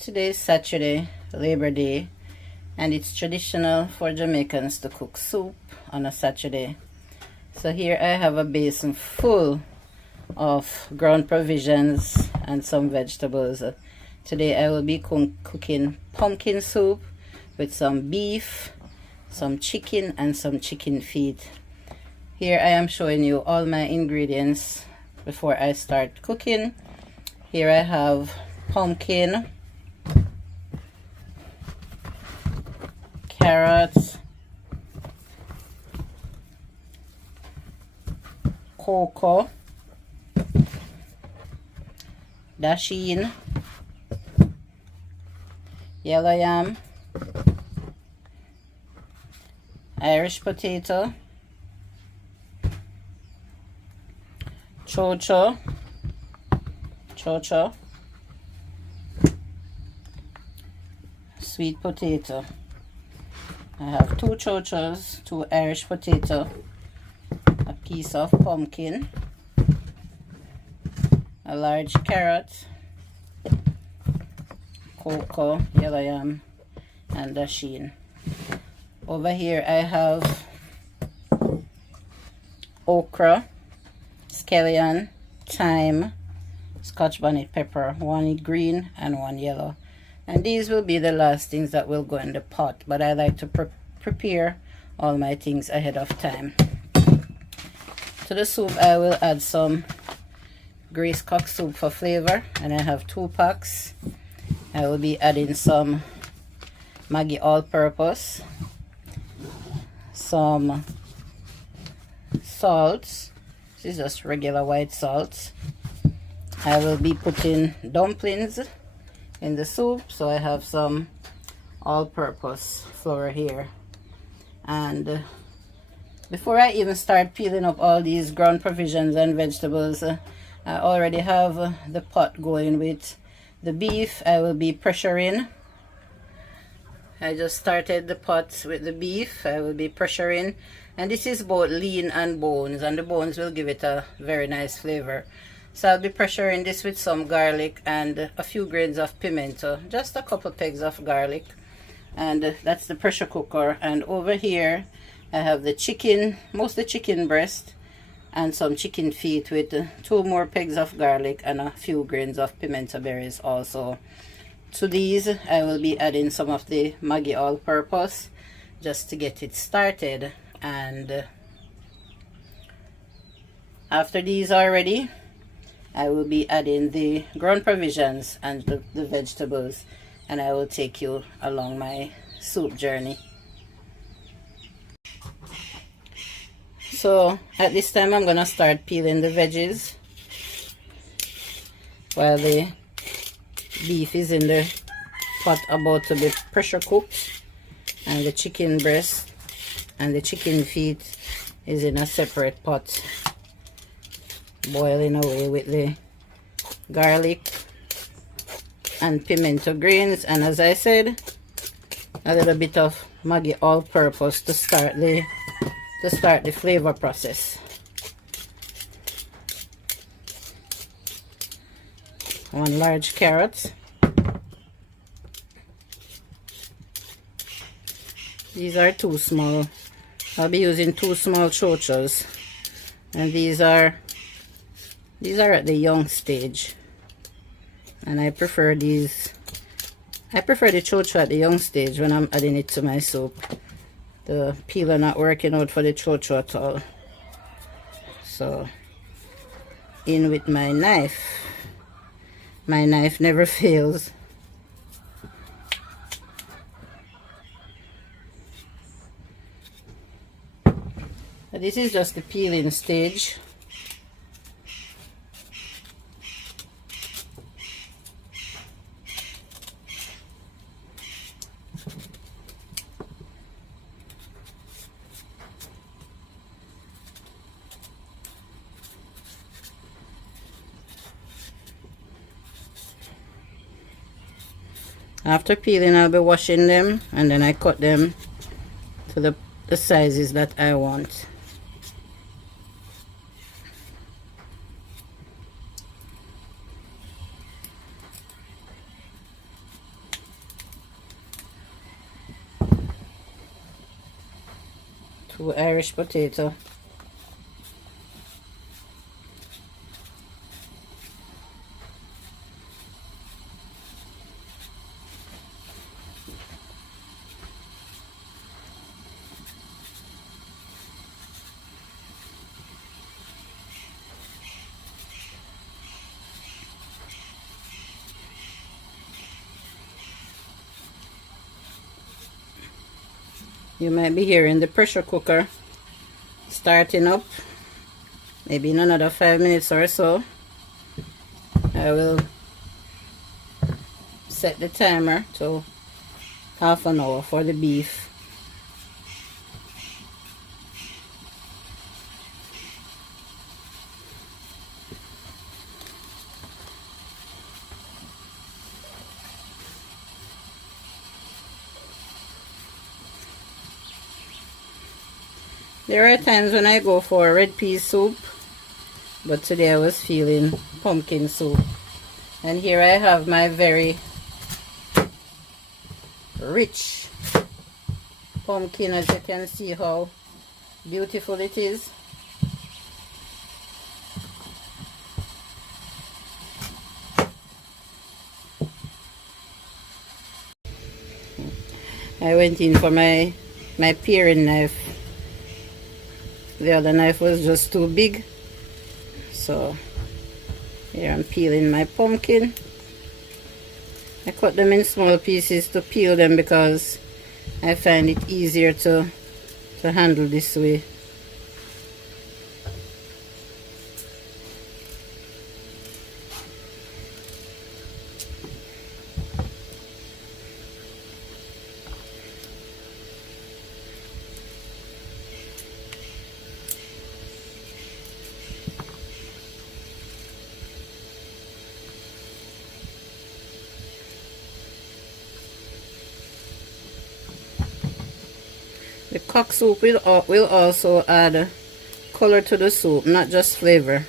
Today is Saturday, Labor Day, and it's traditional for Jamaicans to cook soup on a Saturday. So here I have a basin full of ground provisions and some vegetables. Today I will be cooking pumpkin soup with some beef, some chicken, and some chicken feet. Here I am showing you all my ingredients before I start cooking. Here I have pumpkin, carrots, cocoa, dasheen, yellow yam, Irish potato, chocho, sweet potato. I have 2 chochos, 2 Irish potato, a piece of pumpkin, a large carrot, cocoa, yellow yam, and dasheen. Over here I have okra, scallion, thyme, Scotch bonnet pepper, 1 green and 1 yellow. And these will be the last things that will go in the pot, but I like to prepare all my things ahead of time. To the soup I will add some grease cock soup for flavor, and I have 2 packs. I will be adding some Maggi all-purpose, some salt. This is just regular white salt. I will be putting dumplings in the soup, so I have some all-purpose flour here. And before I even start peeling up all these ground provisions and vegetables, I already have the pot going with the beef. I will be pressuring. I just started the pot with the beef. I will be pressuring, and this is both lean and bones, and the bones will give it a very nice flavor. So I'll be pressuring this with some garlic and a few grains of pimento, just a couple pegs of garlic. And that's the pressure cooker. And over here I have the chicken, mostly chicken breast, and some chicken feet with 2 more pegs of garlic and a few grains of pimento berries also. To these I will be adding some of the Maggi all-purpose just to get it started. And after these are ready, I will be adding the ground provisions and the vegetables, and I will take you along my soup journey. So at this time I'm gonna start peeling the veggies while the beef is in the pot about to be pressure cooked, and the chicken breast and the chicken feet is in a separate pot boiling away with the garlic and pimento grains, and as I said, a little bit of Maggi all-purpose to start the flavor process. One large carrot. These are 2 small. I'll be using 2 small chochos, and these are at the young stage, and I prefer these. I prefer the chocho at the young stage when I'm adding it to my soup. The peeler not working out for the chocho at all. So in with my knife. My knife never fails. This is just the peeling stage. After peeling, I'll be washing them, and then I cut them to the sizes that I want. 2 Irish potato. You might be hearing the pressure cooker starting up. Maybe in another 5 minutes or so, I will set the timer to half an hour for the beef. There are times when I go for red pea soup, but today I was feeling pumpkin soup. And here I have my very rich pumpkin. As you can see how beautiful it is. I went in for my paring knife. The other knife was just too big, so here I'm peeling my pumpkin. I cut them in small pieces to peel them because I find it easier to handle this way. The cock soup will also add color to the soup, not just flavor.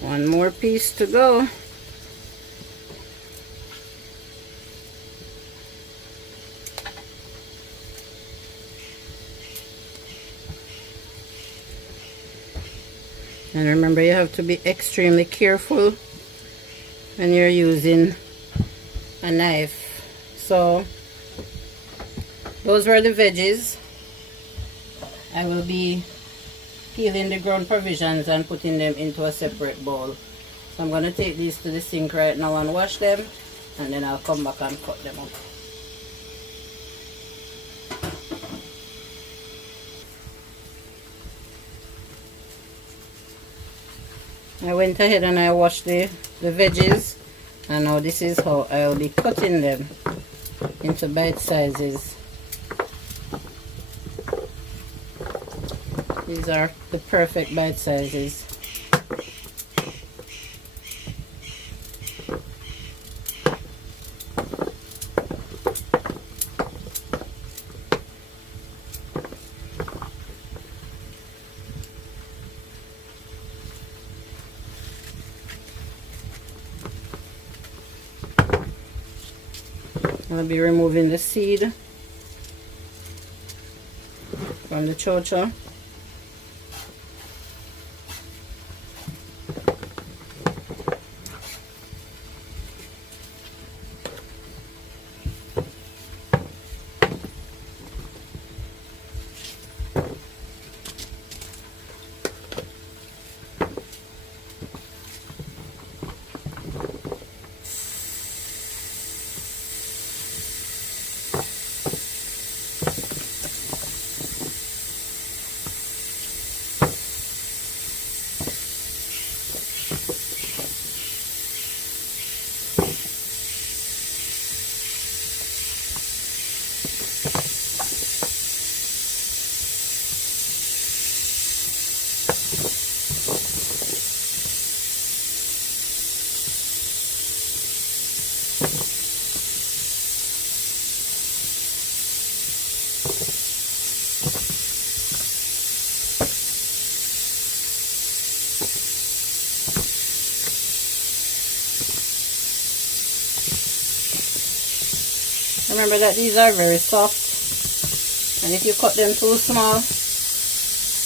One more piece to go. And remember, you have to be extremely careful when you're using a knife. So those were the veggies. I will be peeling the ground provisions and putting them into a separate bowl. So I'm going to take these to the sink right now and wash them, and then I'll come back and cut them up. I went ahead and I washed the veggies, and now this is how I'll be cutting them into bite sizes. These are the perfect bite sizes. I'll be removing the seed from the chocho. Remember that these are very soft, and if you cut them too small,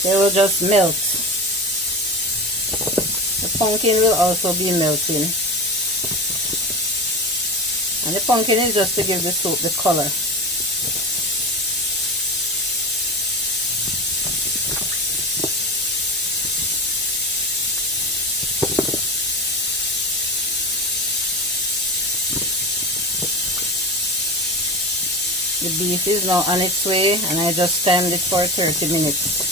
they will just melt. The pumpkin will also be melting. And the pumpkin is just to give the soup the color. The beef is now on its way, and I just timed it for 30 minutes.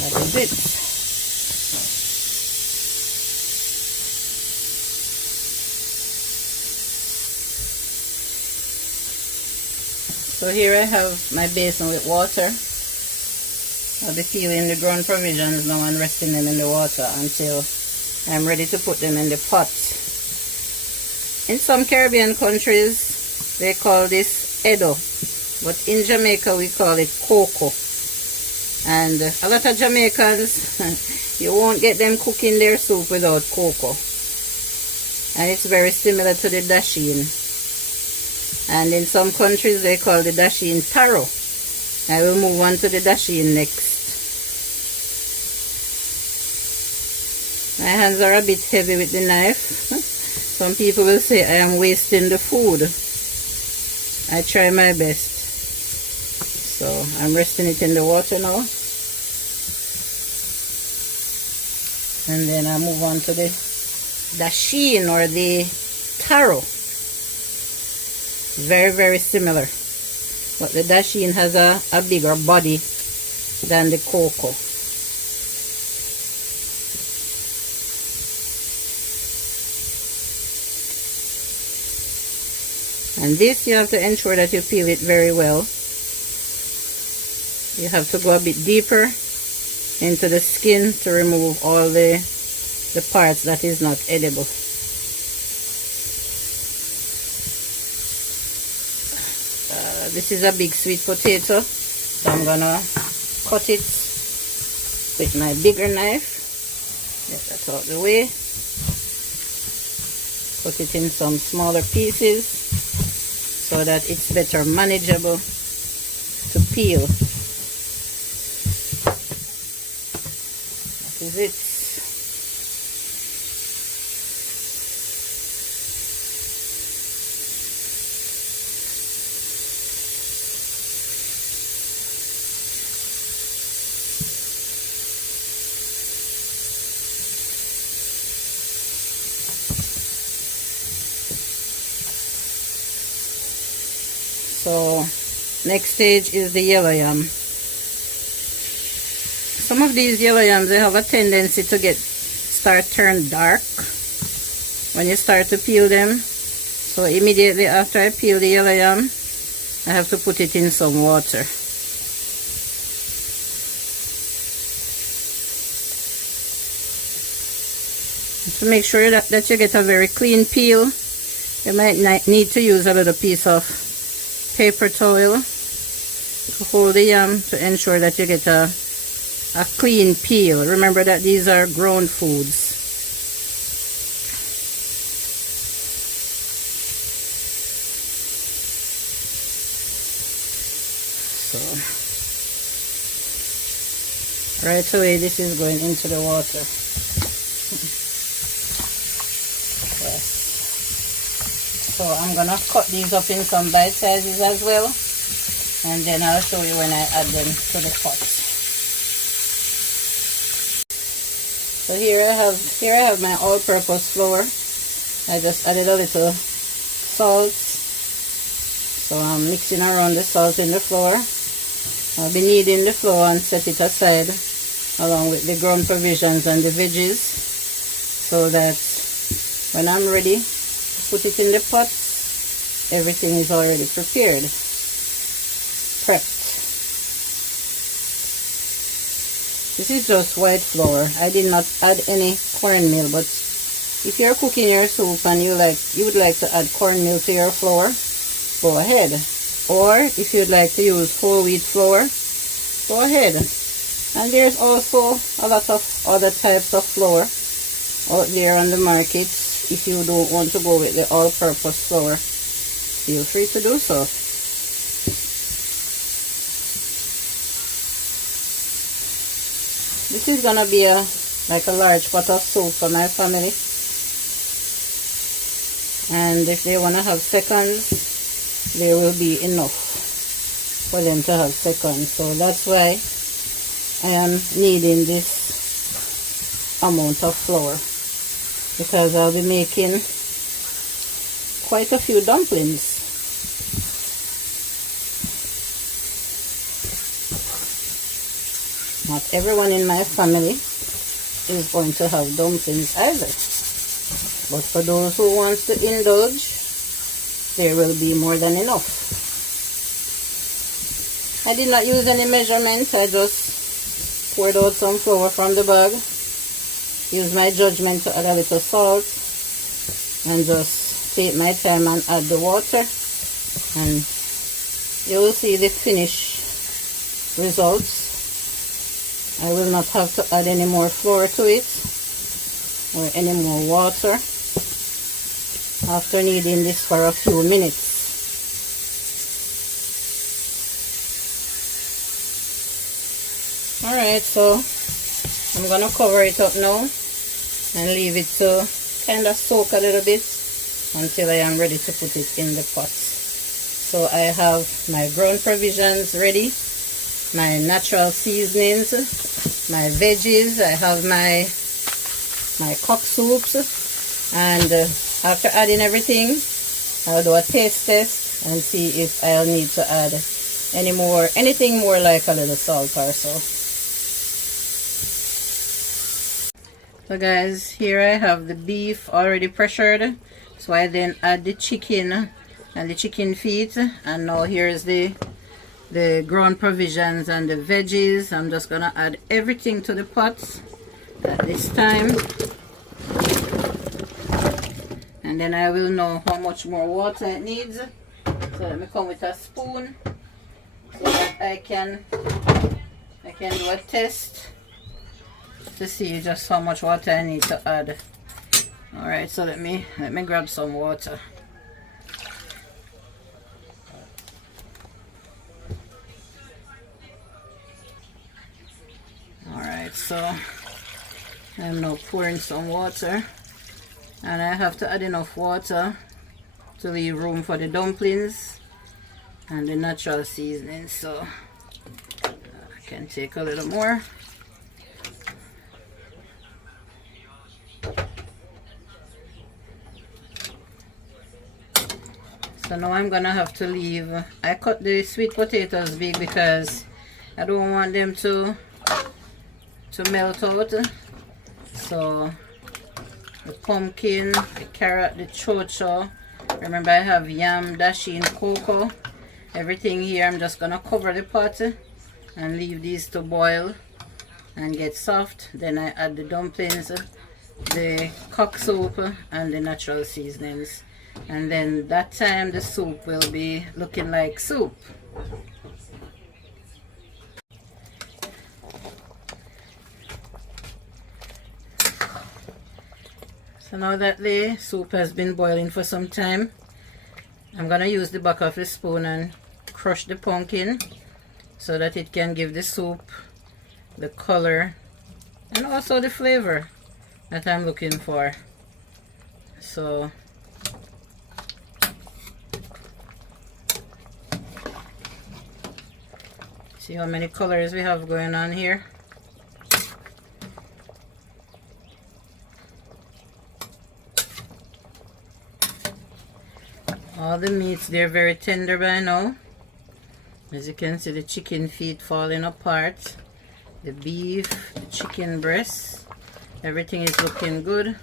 That is it. So here I have my basin with water. I'll be peeling the ground provisions now and resting them in the water until I'm ready to put them in the pot. In some Caribbean countries, they call this edo, but in Jamaica we call it cocoa. And a lot of Jamaicans, you won't get them cooking their soup without cocoa. And it's very similar to the dasheen. And in some countries they call the dasheen taro. I will move on to the dasheen next. My hands are a bit heavy with the knife. Some people will say I am wasting the food. I try my best. So I'm resting it in the water now. And then I move on to the dasheen or the taro. Very, very similar. But the dasheen has a bigger body than the cocoa. And this, you have to ensure that you peel it very well. You have to go a bit deeper into the skin to remove all the parts that is not edible. This is a big sweet potato, so I'm gonna cut it with my bigger knife. Get that out of the way. Cut it in some smaller pieces so that it's better manageable to peel. That is it. So next stage is the yellow yam. Some of these yellow yams, they have a tendency to start turn dark when you start to peel them. So immediately after I peel the yellow yam, I have to put it in some water. To make sure that you get a very clean peel, you might need to use a little piece of paper towel to hold the yam to ensure that you get a clean peel. Remember that these are grown foods. So right away this is going into the water. Yes. So I'm gonna cut these up in some bite sizes as well, and then I'll show you when I add them to the pot. So here I have my all-purpose flour. I just added a little salt. So I'm mixing around the salt in the flour. I'll be kneading the flour and set it aside along with the ground provisions and the veggies, so that when I'm ready put it in the pot, everything is already prepared, prepped. This is just white flour. I did not add any cornmeal, but if you're cooking your soup and you would like to add cornmeal to your flour, go ahead. Or if you'd like to use whole wheat flour, go ahead. And there's also a lot of other types of flour out there on the market. If you don't want to go with the all-purpose flour, feel free to do so. This is gonna be like a large pot of soup for my family, and if they want to have seconds, there will be enough for them to have seconds. So that's why I am needing this amount of flour, because I'll be making quite a few dumplings. Not everyone in my family is going to have dumplings either, but for those who want to indulge, there will be more than enough. I did not use any measurement. I just poured out some flour from the bag, use my judgment to add a little salt, and just take my time and add the water, and you will see the finished results. I will not have to add any more flour to it or any more water after kneading this for a few minutes. Alright, so I'm gonna cover it up now and leave it to kind of soak a little bit until I am ready to put it in the pot. So I have my ground provisions ready, my natural seasonings, my veggies, I have my cock soups, and after adding everything, I'll do a taste test and see if I'll need to add anything more like a little salt or so. So guys, here I have the beef already pressured, so I then add the chicken and the chicken feet, and now here's the ground provisions and the veggies. I'm just gonna add everything to the pot at this time, and then I will know how much more water it needs. So let me come with a spoon so that I can do a test to see just how much water I need to add. Alright, so let me grab some water. Alright, so I'm now pouring some water, and I have to add enough water to leave room for the dumplings and the natural seasoning, so I can take a little more. So now I'm gonna have to leave. I cut the sweet potatoes big because I don't want them to melt out. So the pumpkin, the carrot, the chocho, remember I have yam, dashi, and cocoa, everything here. I'm just gonna cover the pot and leave these to boil and get soft. Then I add the dumplings, the cock soup, and the natural seasonings, and then that time the soup will be looking like soup. So now that the soup has been boiling for some time, I'm gonna use the back of the spoon and crush the pumpkin so that it can give the soup the color and also the flavor that I'm looking for. So see how many colors we have going on here. All the meats, they're very tender by now. As you can see, the chicken feet falling apart, the beef, the chicken breasts, everything is looking good.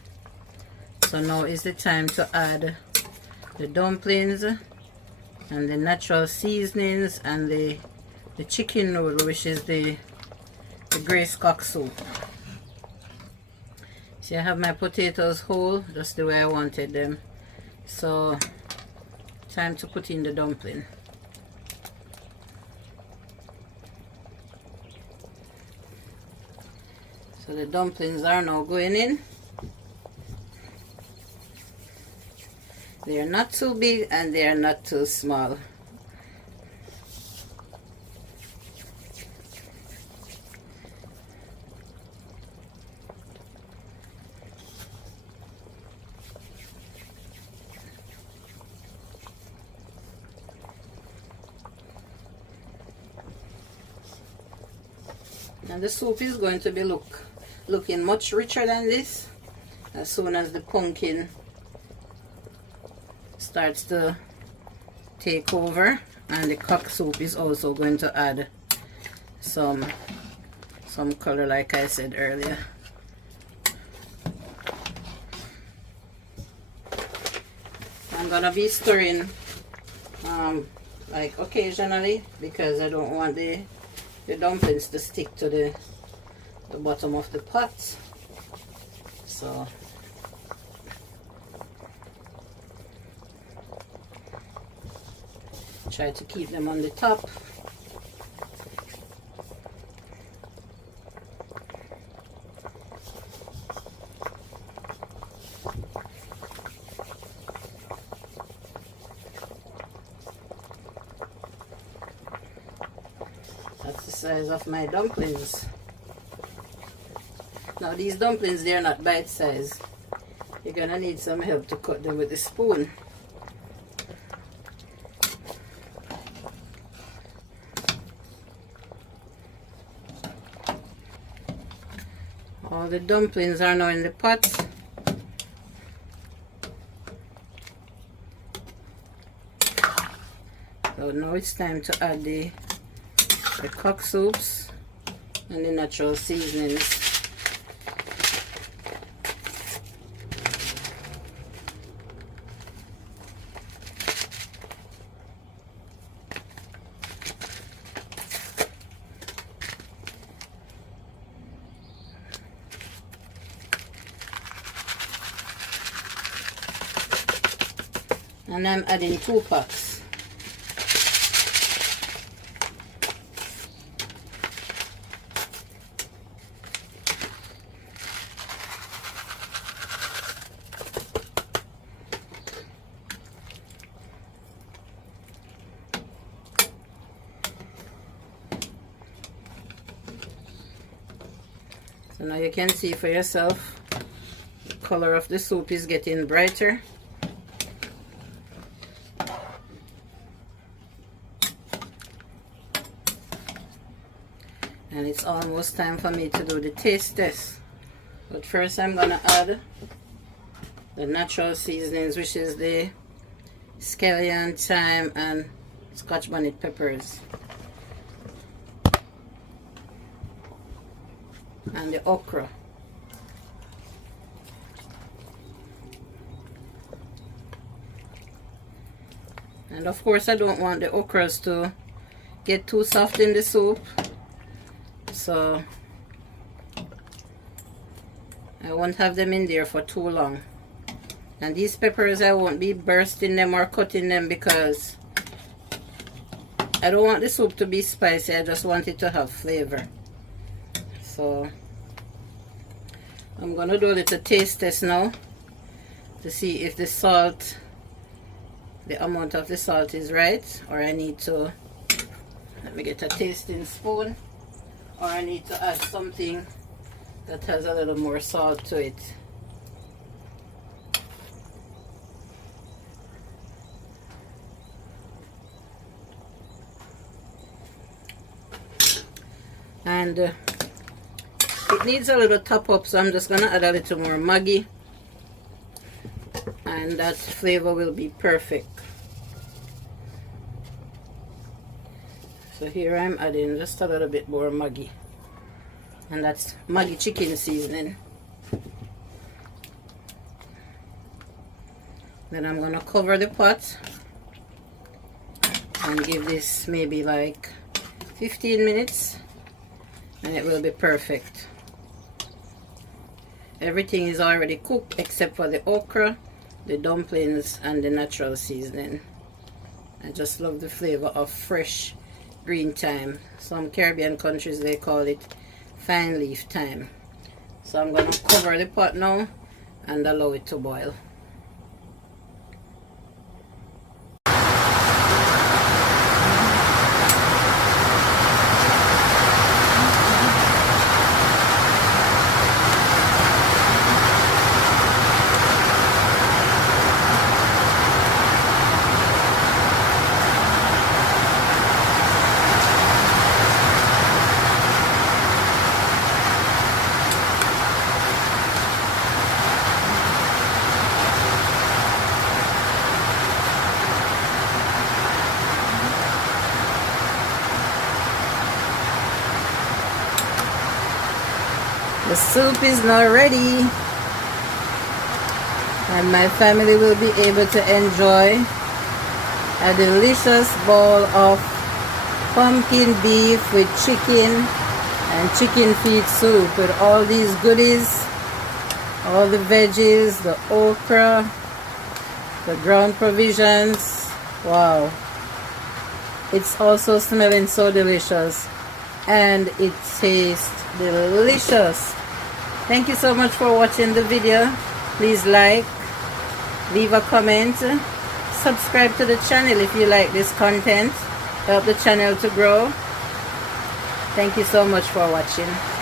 So now is the time to add the dumplings and the natural seasonings and the chicken noodle, which is the grace cock soup. See, I have my potatoes whole, just the way I wanted them. So time to put in the dumpling. So the dumplings are now going in. They're not too big and they're not too small. And the soup is going to be looking much richer than this as soon as the pumpkin starts to take over, and the cock soup is also going to add some color, like I said earlier. I'm gonna be stirring like occasionally because I don't want the dumplings to stick to the bottom of the pot. So try to keep them on the top. That's the size of my dumplings. Now these dumplings, they're not bite size. You're gonna need some help to cut them with a spoon. All the dumplings are now in the pot. So now it's time to add the cock soups and the natural seasonings. And I'm adding 2 packs. So now you can see for yourself, the color of the soup is getting brighter. And it's almost time for me to do the taste test. But first I'm gonna add the natural seasonings, which is the scallion, thyme, and Scotch bonnet peppers. And the okra. And of course I don't want the okras to get too soft in the soup. So I won't have them in there for too long. And these peppers, I won't be bursting them or cutting them because I don't want the soup to be spicy. I just want it to have flavor. So I'm gonna do a little taste test now to see if the salt, the amount of the salt is right, or I need to, let me get a tasting spoon, or I need to add something that has a little more salt to it. And it needs a little top up, so I'm just gonna add a little more Maggi, and that flavor will be perfect. So here I'm adding just a little bit more Maggi, and that's Maggi chicken seasoning. Then I'm gonna cover the pot and give this maybe like 15 minutes, and it will be perfect. Everything is already cooked except for the okra, the dumplings, and the natural seasoning. I just love the flavor of fresh green thyme. Some Caribbean countries, they call it fine leaf thyme. So I'm going to cover the pot now and allow it to boil. The soup is now ready, and my family will be able to enjoy a delicious bowl of pumpkin beef with chicken and chicken feet soup with all these goodies, all the veggies, the okra, the ground provisions. Wow, it's also smelling so delicious, and it tastes delicious. Thank you so much for watching the video. Please like, leave a comment, subscribe to the channel if you like this content. Help the channel to grow. Thank you so much for watching.